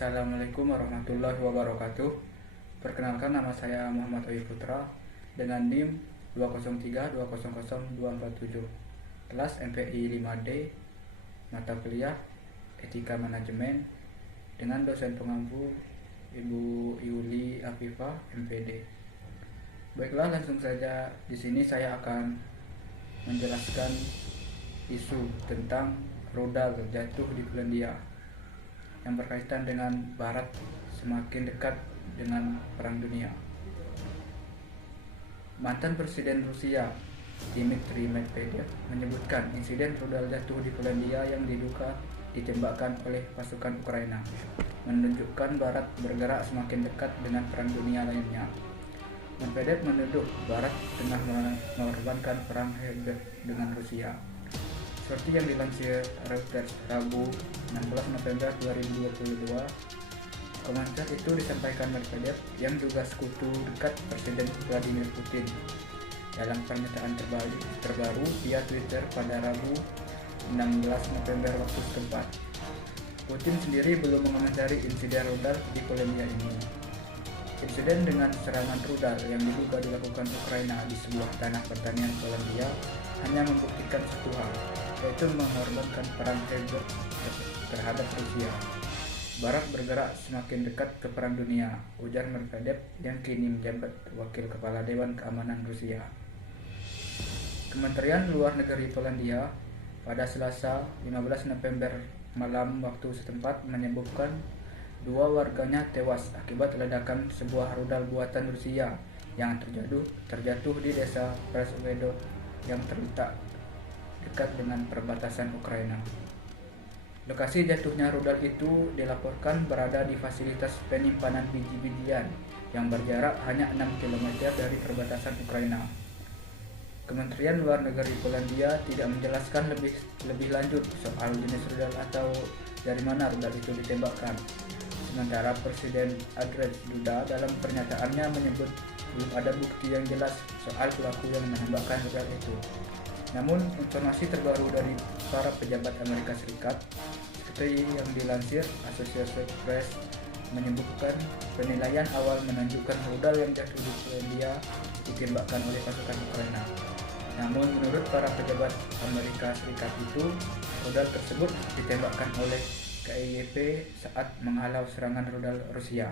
Assalamualaikum warahmatullahi wabarakatuh. Perkenalkan, nama saya Muhammad Ayu Putra dengan NIM 203200247. Kelas MPI 5D, mata kuliah Etika Manajemen dengan dosen pengampu Ibu Yuli Afifah MPD. Baiklah, langsung saja di sini saya akan menjelaskan isu tentang rudal jatuh di Polandia yang berkaitan dengan Barat semakin dekat dengan Perang Dunia. Mantan Presiden Rusia Dmitry Medvedev menyebutkan insiden rudal jatuh di Polandia yang diduga ditembakkan oleh pasukan Ukraina menunjukkan Barat bergerak semakin dekat dengan Perang Dunia lainnya. Medvedev menuduh Barat tengah mengorbankan perang hebat dengan Rusia. Seperti yang dilansir Reuters Rabu 16 November 2022, komentar itu disampaikan Medvedev yang juga sekutu dekat Presiden Vladimir Putin. Dalam pernyataan terbaru via Twitter pada Rabu 16 November waktu setempat, Putin sendiri belum mengomentari insiden rudal di Polandia ini. Insiden dengan serangan rudal yang diduga dilakukan Ukraina di sebuah tanah pertanian Polandia hanya membuktikan satu hal, yaitu mengorbankan perang hebat terhadap Rusia. Barat bergerak semakin dekat ke Perang Dunia, ujar Medvedev yang kini menjabat Wakil Kepala Dewan Keamanan Rusia. Kementerian Luar Negeri Polandia pada Selasa 15 November malam waktu setempat menyebutkan 2 warganya tewas akibat ledakan sebuah rudal buatan Rusia yang terjatuh di desa Prasvedo yang terletak dekat dengan perbatasan Ukraina. Lokasi jatuhnya rudal itu dilaporkan berada di fasilitas penyimpanan biji-bijian yang berjarak hanya 6 km dari perbatasan Ukraina. Kementerian Luar Negeri Polandia tidak menjelaskan lebih lanjut soal jenis rudal atau dari mana rudal itu ditembakkan. Sementara Presiden Andrzej Duda dalam pernyataannya menyebut belum ada bukti yang jelas soal pelaku yang menembakkan rudal itu. Namun, informasi terbaru dari para pejabat Amerika Serikat, seperti yang dilansir Associated Press, menyebutkan penilaian awal menunjukkan rudal yang jatuh di Polandia ditembakkan oleh pasukan Ukraina. Namun, menurut para pejabat Amerika Serikat itu, rudal tersebut ditembakkan oleh KIYP saat menghalau serangan rudal Rusia.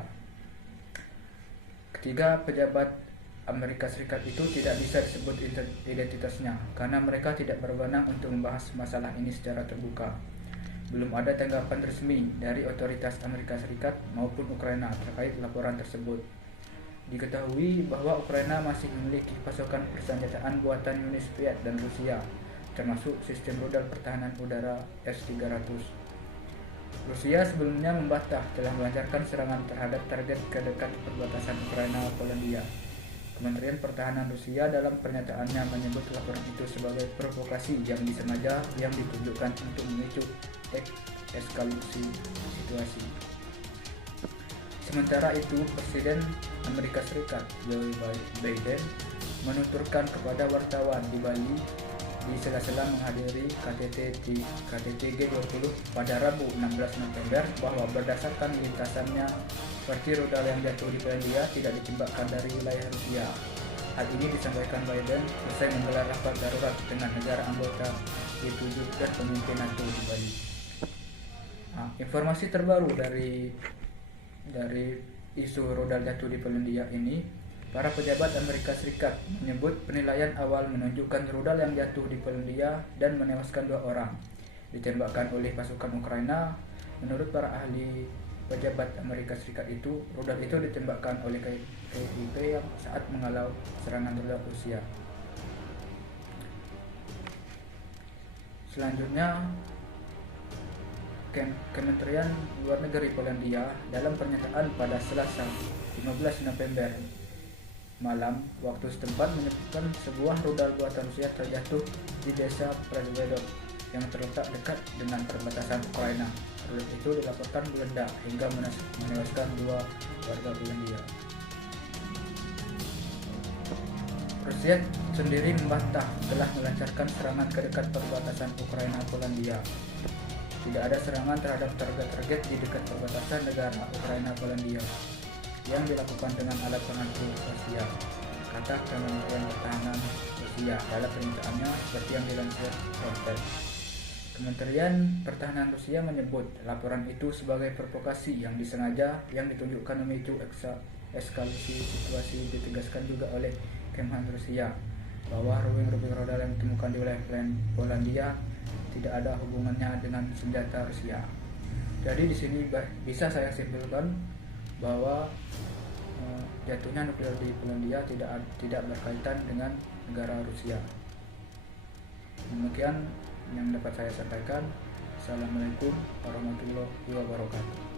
Ketiga pejabat Amerika Serikat itu tidak bisa disebut identitasnya karena mereka tidak berwenang untuk membahas masalah ini secara terbuka. Belum ada tanggapan resmi dari otoritas Amerika Serikat maupun Ukraina terkait laporan tersebut. Diketahui bahwa Ukraina masih memiliki pasukan persenjataan buatan Uni Soviet dan Rusia, termasuk sistem rudal pertahanan udara S-300. Rusia sebelumnya membantah telah melancarkan serangan terhadap target ke dekat perbatasan Ukraina-Polandia. Kementerian Pertahanan Rusia dalam pernyataannya menyebut laporan itu sebagai provokasi yang disengaja yang ditujukan untuk memicu eskalasi situasi. Sementara itu, Presiden Amerika Serikat Joe Biden menuturkan kepada wartawan di Bali di sela-sela menghadiri KTT G20 pada Rabu 16 November bahwa berdasarkan lintasannya seperti rudal yang jatuh di Polandia tidak ditembakkan dari wilayah Rusia. Hal ini disampaikan Biden usai menggelar rapat darurat dengan negara anggota G7 dan pemimpin NATO di Bali. Informasi terbaru dari isu rudal jatuh di Polandia ini, para pejabat Amerika Serikat menyebut penilaian awal menunjukkan rudal yang jatuh di Polandia dan menewaskan 2 orang ditembakkan oleh pasukan Ukraina. Menurut para ahli pejabat Amerika Serikat itu, rudal itu ditembakkan oleh KIYP yang saat menghalau serangan rudal Rusia. Selanjutnya, Kementerian Luar Negeri Polandia dalam pernyataan pada Selasa 15 November malam waktu setempat menyebutkan sebuah rudal buatan Rusia terjatuh di desa Prasvedo yang terletak dekat dengan perbatasan Ukraina. Rudal itu dilaporkan meledak hingga menewaskan 2 warga Polandia. Rusia sendiri membantah telah melancarkan serangan ke dekat perbatasan Ukraina-Polandia. Tidak ada serangan terhadap target-target di dekat perbatasan negara Ukraina-Polandia yang dilakukan dengan alat penghancur Rusia, kata Kementerian Pertahanan Rusia dalam pernyataannya seperti yang dilansir Reuters. Kementerian Pertahanan Rusia menyebut laporan itu sebagai provokasi yang disengaja yang ditunjukkan memicu eskalasi situasi. Ditegaskan juga oleh Kemhan Rusia bahwa rubing-rubing rudal yang ditemukan di wilayah Polandia tidak ada hubungannya dengan senjata Rusia. Jadi di sini bisa saya simpulkan bahwa jatuhnya nuklir di Polandia tidak berkaitan dengan negara Rusia. Demikian yang dapat saya sampaikan. Assalamualaikum warahmatullahi wabarakatuh.